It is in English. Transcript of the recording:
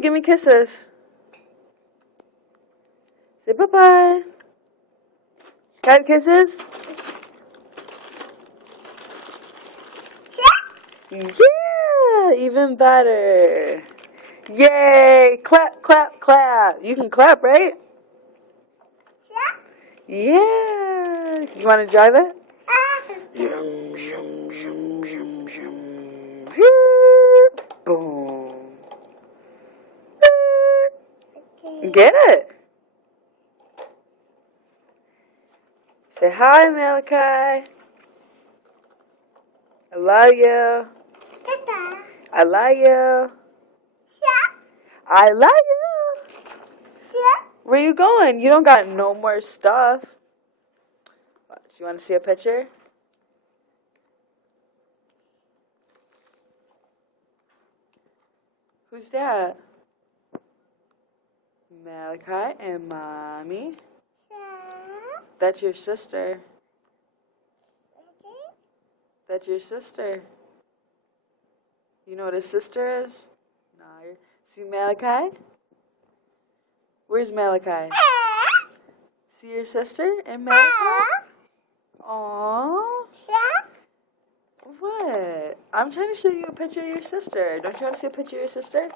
Give me kisses. Say bye-bye. Got kisses? Yeah, even better. Yay! Clap, clap, clap. You can clap, right? Yeah. You want to drive it? Boom. Get it. Say hi, Malachi. I love you. I love you. I love you. Where you going? You don't got no more stuff. Watch, you want to see a picture? Who's that? Malachi and Mommy. That's your sister. That's your sister. You know what a sister is? No. See Malachi? Where's Malachi? See your sister and Malachi? Aww. What? I'm trying to show you a picture of your sister. Don't you want to see a picture of your sister?